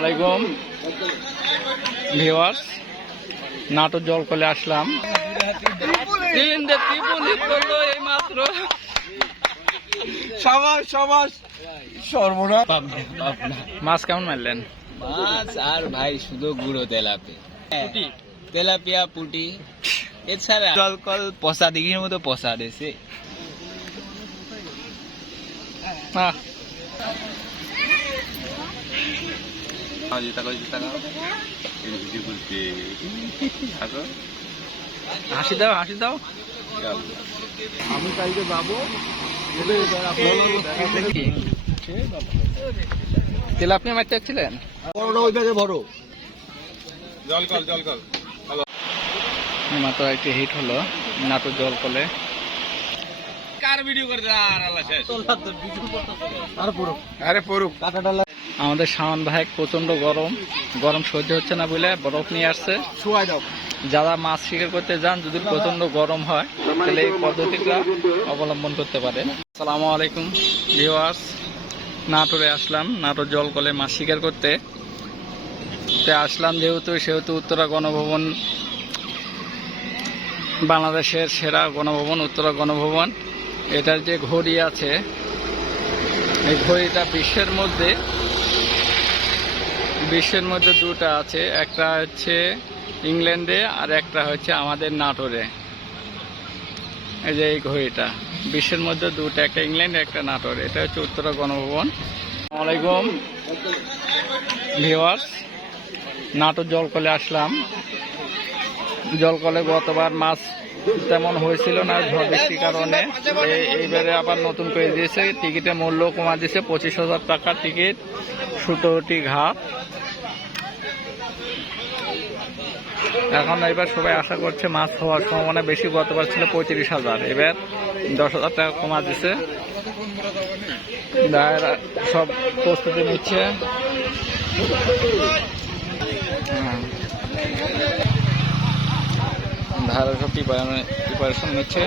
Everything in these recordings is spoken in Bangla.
আলাইকুম। ভিওয়ার্স নাটোর জল কলে আসলাম তিন করল এই মাত্র সর্বনা মাছ কেমন মারলেন? মাছ আর ভাই শুধু গুঁড়ো তেলাপি তেলাপিয়া পুটি। এছাড়া জল কল পচা দিঘির মতো পচা দিয়েছে। হ্যাঁ হাসি দাও হাসি দাও আমি কালকে যাব। কি? তেলাপিয়া মারতে যাচ্ছিলেন বড়টা ওই ব্যাগে ভরো। মাত্র একটি হিট হলো নাটোর জল কলে। কার ভিডিও করে আর পড়ুক আরে কাটাটা আমাদের শাওন ভাই প্রচণ্ড গরম। গরম সহ্য হচ্ছে না বলে বরফ নিয়ে আসছে। যারা মাছ শিকার করতে যান যদি প্রচণ্ড গরম হয় তাহলে এই পদ্ধতিটা অবলম্বন করতে পারেন। সালামু আলাইকুম ভিওয়ার্স নাটোরে আসলাম নাটোর জলকলে মাছ শিকার করতে। তে আসলাম যেহেতু সেহেতু উত্তরা গণভবন বাংলাদেশের সেরা গণভবন উত্তরা গণভবন। এটার যে ঘড়ি আছে এই ঘড়িটা বিশ্বের মধ্যে বিশ্বের মধ্যে দুটো আছে, একটা হচ্ছে ইংল্যান্ডে আর একটা হচ্ছে আমাদের নাটোরে। এই যে এই ঘড়িটা, বিশ্বের মধ্যে দুটো, একটা ইংল্যান্ড, একটা নাটোর। এটা হচ্ছে উত্তরা গণভবন। আসসালামাইকুম ভিওয়ার্স নাটোর জলকলে আসলাম। জলকলে গতবার মাছ তেমন হয়েছিল না, ঝড় বৃষ্টির কারণে। এইবারে আবার নতুন করে দিয়েছে। টিকিটের মূল্য কমা দিয়েছে পঁচিশ হাজার টাকা টিকিট সুতোটি ঘাট। এখন এবার সবাই আশা করছে মাছ হওয়ার সম্ভাবনা বেশি, গতবার ছিল পঁয়ত্রিশ হাজার। এবার দশ হাজার টাকা কমা দিছে। সব প্রস্তুতি নিচ্ছে। হ্যাঁ। ধারা সব প্রিপারেশন নিচ্ছে।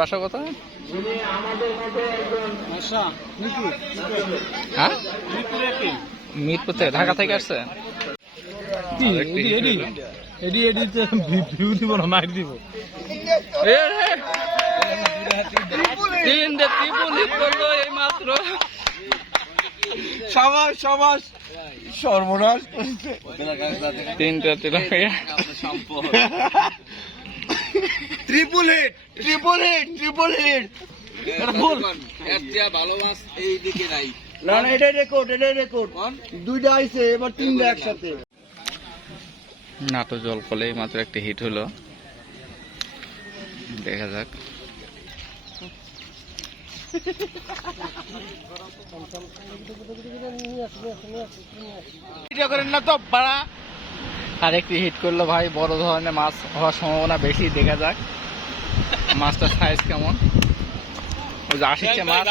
বাসা কোথায়? হ্যাঁ? মিরপুর থেকে ঢাকা থেকে আসছে? এডি এডি? এডি ভিউ দিব না মাইক দিব। এ রে! তিন দে ত্রিপুল হিট করল এই মাত্র সমাজ সমাজ সর্বনাশ তিনটা tilapia triple hit triple hit triple hit ভালো মাছ এই দিকে নাই। না না এটাই রেকর্ড এটাই রেকর্ড দুইটা আইছে এবার তিনটা একসাথে। নাটো জল কলে মাত্র একটি হিট হলো। দেখা যাক। ভিডিও করেন না তো আর একটি হিট করল ভাই বড় ধরনের মাছ হওয়ার সম্ভাবনা বেশি দেখা যাক। মাছটার সাইজ কেমন? ওই যে আসছে মাছ।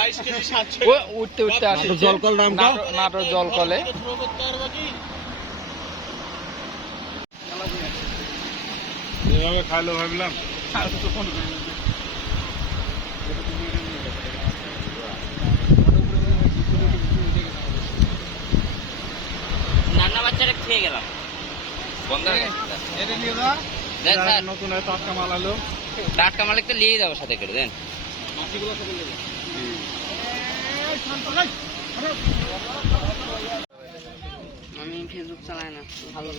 ও উঠতে উঠতে আসছে নাটোর জলকল নামটা? নাটোর জল কলে। খাইলো ভাবলাম। নান্না বাচ্চাটা খেয়ে গেলাম। নতুন একটা টাটকা মাল আলো টাটকা নিয়ে যাব সাথে করে দেন। আমি ফেসবুক চালাই না ভালো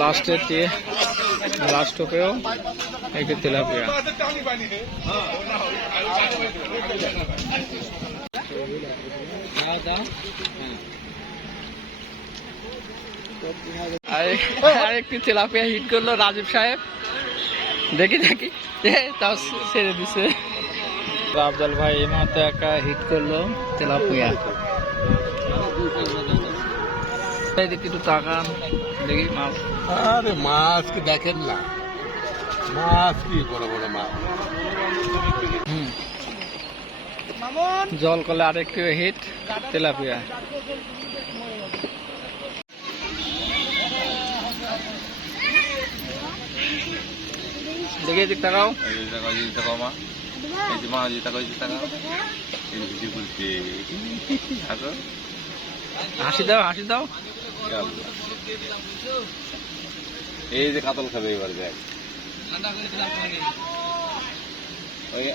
লাস্টের দিয়ে লাস্ট ওপেও একটি তেলাপিয়া। আরে- আরেকটি তেলাপিয়া হিট করল রাজীব সাহেব। দেখি দেখি। তাও ছেড়ে দিছে। আফজাল ভাই এই মুহূর্তে একটা হিট করল তেলাপিয়া। এদিকে একটু তাকান, দেখি মাল আরে মাছ কি দেখেন না। মাছ কি বড় বড় মাছ। জল কলে আরেকটি হিট তেলাপিয়া। দেখে এদিক তাকাও হাসি দাও হাসি দাও। এই যে কাতল খাবে এবার দেখ। ওই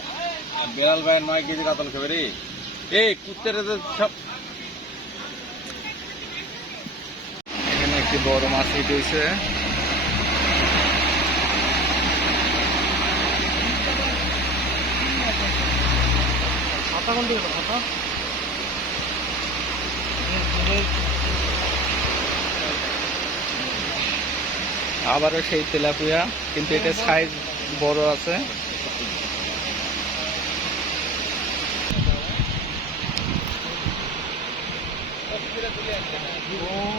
বেলাল ভাইয়ের নয় কেজি কাতল খাবে রে। এই কুত্তেরা সব এখানে একটি বড় মাছ হিট হয়েছে খাতা কোন দিকে খাতা আবারও সেই তেলাপুয়া কিন্তু এটা সাইজ বড় আছে।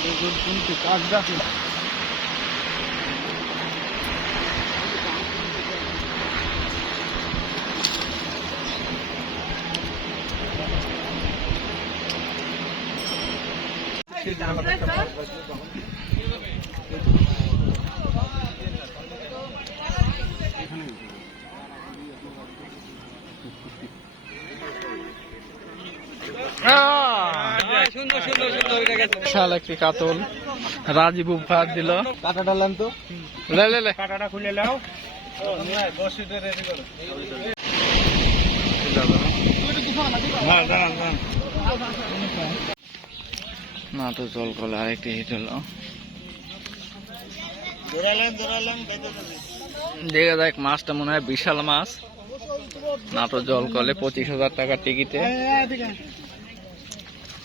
শুনছি কাজ ডাকি হ্যাঁ, Ah! বিশাল একটি কাতল। রাজীব উপহার দিল। কাটা ডালাম তো। লে লে লে। কাটাটা খুলে নাও। নাটো জল কলে আরেকটি হিট হলো। দেখা যাক মাছটা মনে হয় বিশাল মাছ। নাটো জল কলে পঁচিশ হাজার টাকার টিকিটে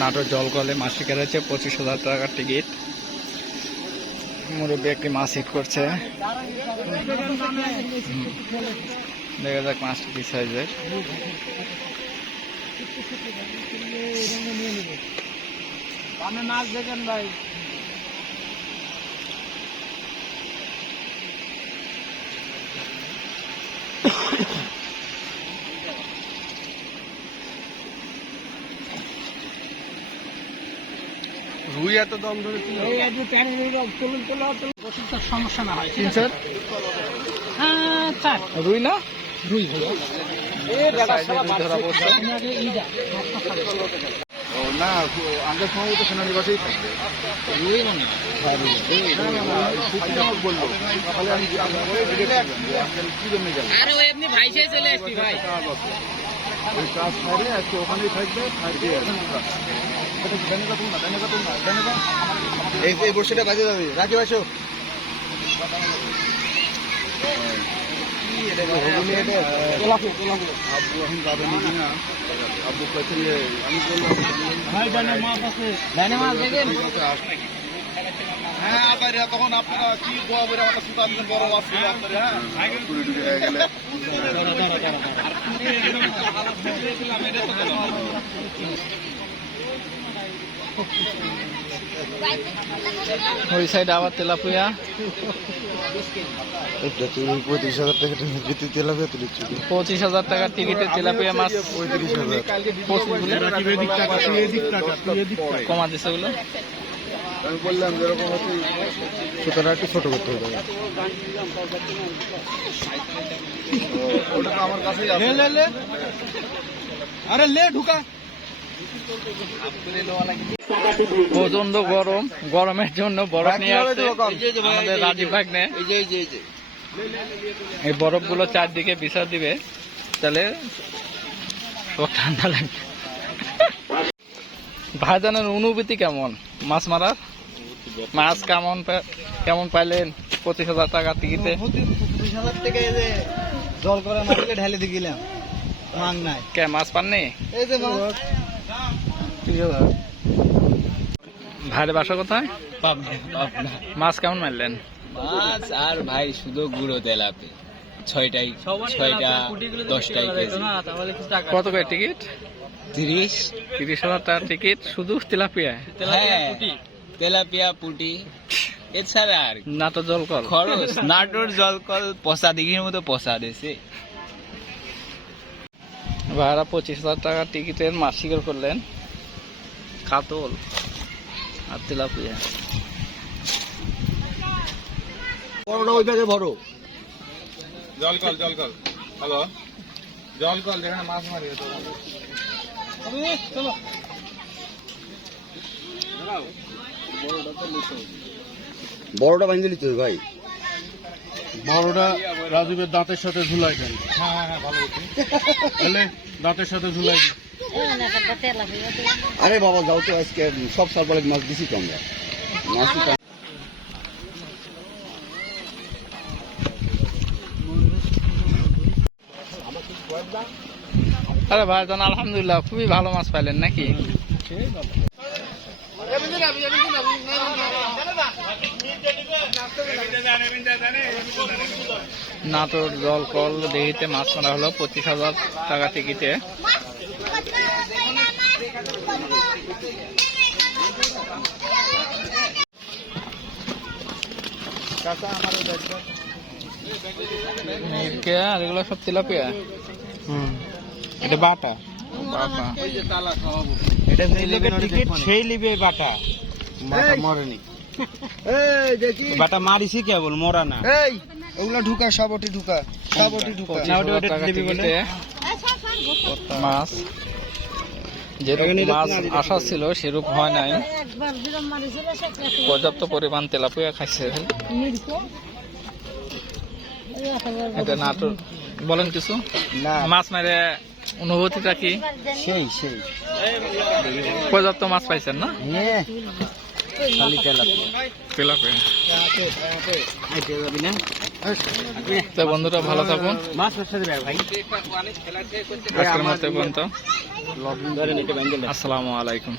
নাটোর জল কলে মাছ শিকার পঁচিশ হাজার টাকার টিকিট। মুরব্বী একটি মাছ হিট করছে। দেখা যাক মাছটা কি সাইজের মাছ দেখেন ভাই। এত দম ধরে সমস্যা না হয় তিন স্যার হ্যাঁ চার রুই না হলো রুই ও না আগের সময় তো সোনালি বাসেই থাকবে বলল তাহলে আমি কি জন্য গেল কাজ আজকে ওখানেই থাকবে থাকবে এই বর্ষাটা বাজে যাবে। রাখি বাসো তখন আপনারা কি দোয়া করে আমাকে সুতান বড় মাছ আপনারা হ্যাঁ ওই সাইডে আবার তেলাপুয়া। তুমি পঁয়ত্রিশ হাজার টাকা পঁচিশ হাজার টাকার টিকিটে তেলাপুয়া মাছ। পঁয়ত্রিশ হাজার। পঁচিশ কমা দিছে ওগুলো। আমি বললাম যেরকম হচ্ছে সুতরাং একটু ছোট করতে হবে। ওটা আমার আছে আরে লে ঢুকা। প্রচণ্ড গরম গরমের জন্য বরফ নিয়ে আসছে। আমাদের রাজীব ভাগ্নে। এই বরফগুলো চারদিকে বিছা দিবে তাহলে ঠান্ডা লাগবে। ভাইজানের অনুভূতি কেমন? মাছ মারার? মাছ কেমন কেমন পাইলেন? পঁচিশ হাজার টাকা টিকিটে। হাজার জল করে মারলে ঢালে দিয়ে গেলাম। মাং নাই কে মাছ পাননি? এই যে মাছ। ভাইয়ের বাসা কোথায়? মাছ কেমন মারলেন? মাছ আর ভাই শুধু গুঁড়ো তেলাপি। ছয়টাই ছয়টা দশটাই কেজি। কত করে টিকিট? তিরিশ। তিরিশ হাজার টাকার টিকিট শুধু তেলাপিয়ায় হ্যাঁ তেলাপিয়া পুটি। এছাড়া আর কি। না তো জল কল খরচ নাটোর জলকল পচা দিঘির মতো পচা দিছে। ভাড়া পঁচিশ হাজার টাকা টিকিটের মাছ শিকার করলেন। কাতল আর তেলাপিয়া। বড়টা ওই ব্যাগে বড় জল কল জল কল। হ্যালো? জল কল যেখানে মাছ মারি চলো। বড়টা বাঁধিয়ে দিতে হবে ভাই। বড়টা রাজীবের দাঁতের সাথে ঝুলাই দেন। হ্যাঁ হ্যাঁ হ্যাঁ ভালো দাঁতের সাথে ঝুলাই দিন। আরে বাবা, যাও তো আজকে, সব সারপালে মাছ দিছি তো আমরা। আরে ভাইজান আলহামদুলিল্লাহ, খুবই ভালো মাছ পাইলেন নাকি? নাটোর জল কল দেহিতে মাছ মারা হলো পঁচিশ হাজার টাকা টিকিটে। আর এগুলো সব তেলাপিয়া? এটা বাটা। বাবা এটা সেই লিবে টিকিট সেই লিবে বাটা। বাটা মরেনি। এই দেখি। বাটা মারিছি কেবল মরা না। এই ওগুলা ঢুকা সাবটি ঢুকা সাবটি মাছ। যেরকম মাছ আশা ছিল সেরূপ হয় নাই। পর্যাপ্ত পরিমাণ তেলাপিয়া খাইছে। এটা নাটোর বলেন কিছু। মাছ মেরে অনুভূতিটা কি? সেই সেই। পর্যাপ্ত মাছ পাইছেন না? বন্ধুরা ভালো থাকুন। আজকের মতো পর্যন্ত। আসসালামু আলাইকুম।